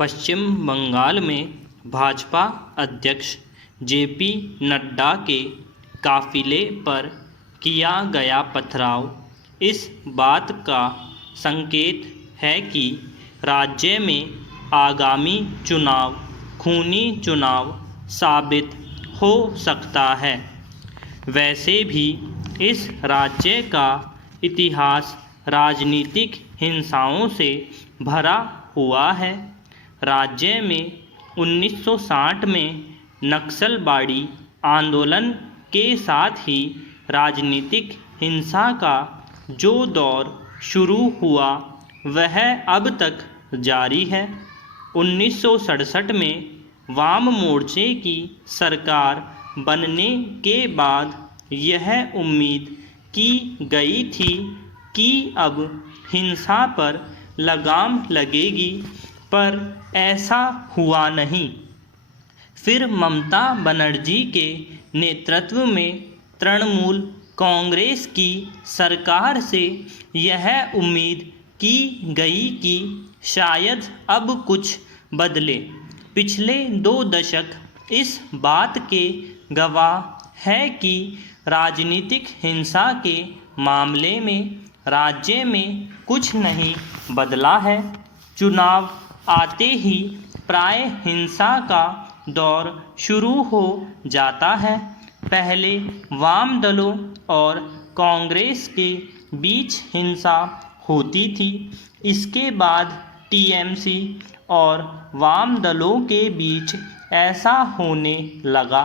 पश्चिम बंगाल में भाजपा अध्यक्ष जेपी नड्डा के काफिले पर किया गया पथराव इस बात का संकेत है कि राज्य में आगामी चुनाव खूनी चुनाव साबित हो सकता है। वैसे भी इस राज्य का इतिहास राजनीतिक हिंसाओं से भरा हुआ है। राज्य में 1960 में नक्सलवाड़ी आंदोलन के साथ ही राजनीतिक हिंसा का जो दौर शुरू हुआ वह अब तक जारी है। 1967 में वाम मोर्चे की सरकार बनने के बाद यह उम्मीद की गई थी कि अब हिंसा पर लगाम लगेगी, पर ऐसा हुआ नहीं। फिर ममता बनर्जी के नेतृत्व में तृणमूल कांग्रेस की सरकार से यह उम्मीद की गई कि शायद अब कुछ बदले। पिछले 2 दशक इस बात के गवाह है कि राजनीतिक हिंसा के मामले में राज्य में कुछ नहीं बदला है। चुनाव आते ही प्राय हिंसा का दौर शुरू हो जाता है। पहले वाम दलों और कांग्रेस के बीच हिंसा होती थी, इसके बाद टीएमसी और वाम दलों के बीच ऐसा होने लगा।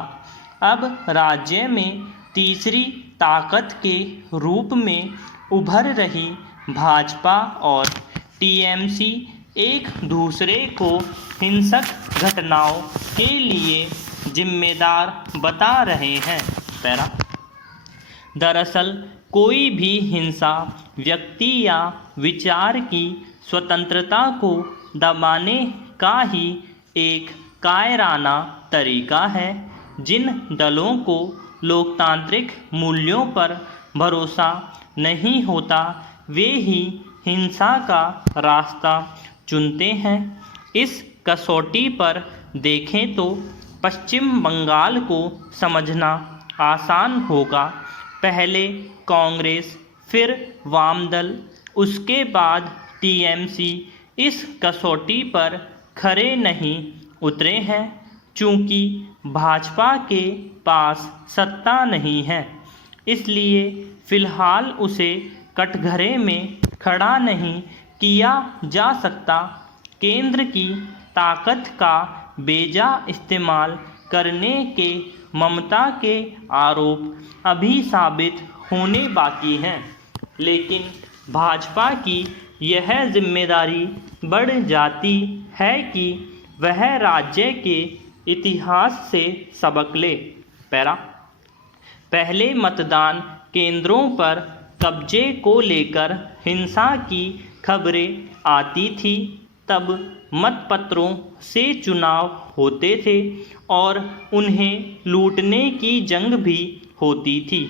अब राज्य में तीसरी ताकत के रूप में उभर रही भाजपा और टीएमसी एक दूसरे को हिंसक घटनाओं के लिए जिम्मेदार बता रहे हैं। दरअसल कोई भी हिंसा व्यक्ति या विचार की स्वतंत्रता को दबाने का ही एक कायराना तरीका है। जिन दलों को लोकतांत्रिक मूल्यों पर भरोसा नहीं होता वे ही हिंसा का रास्ता चुनते हैं। इस कसौटी पर देखें तो पश्चिम बंगाल को समझना आसान होगा। पहले कांग्रेस, फिर वाम दल, उसके बाद टीएमसी इस कसौटी पर खरे नहीं उतरे हैं। चूँकि भाजपा के पास सत्ता नहीं है, इसलिए फिलहाल उसे कटघरे में खड़ा नहीं किया जा सकता। केंद्र की ताकत का बेजा इस्तेमाल करने के ममता के आरोप अभी साबित होने बाकी हैं, लेकिन भाजपा की यह जिम्मेदारी बढ़ जाती है कि वह राज्य के इतिहास से सबक ले। पहले मतदान केंद्रों पर कब्जे को लेकर हिंसा की खबरें आती थी, तब मतपत्रों से चुनाव होते थे और उन्हें लूटने की जंग भी होती थी।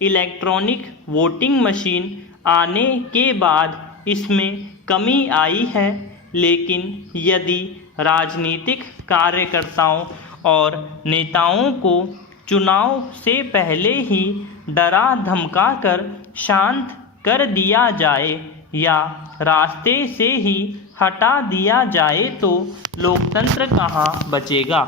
इलेक्ट्रॉनिक वोटिंग मशीन आने के बाद इसमें कमी आई है, लेकिन यदि राजनीतिक कार्यकर्ताओं और नेताओं को चुनाव से पहले ही डरा धमकाकर शांत कर दिया जाए या रास्ते से ही हटा दिया जाए तो लोकतंत्र कहाँ बचेगा।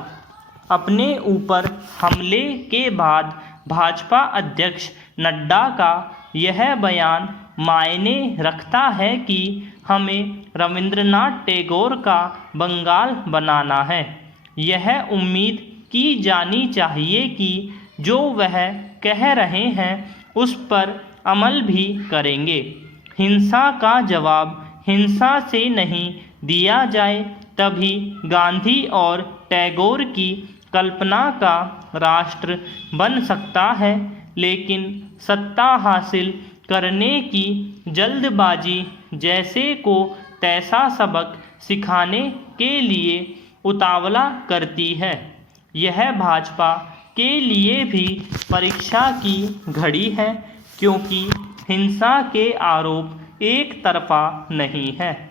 अपने ऊपर हमले के बाद भाजपा अध्यक्ष नड्डा का यह बयान मायने रखता है कि हमें रविंद्रनाथ टैगोर का बंगाल बनाना है। यह उम्मीद की जानी चाहिए कि जो वह कह रहे हैं उस पर अमल भी करेंगे। हिंसा का जवाब हिंसा से नहीं दिया जाए तभी गांधी और टैगोर की कल्पना का राष्ट्र बन सकता है, लेकिन सत्ता हासिल करने की जल्दबाजी जैसे को तैसा सबक सिखाने के लिए उतावला करती है। यह भाजपा के लिए भी परीक्षा की घड़ी है, क्योंकि हिंसा के आरोप एक तरफा नहीं है।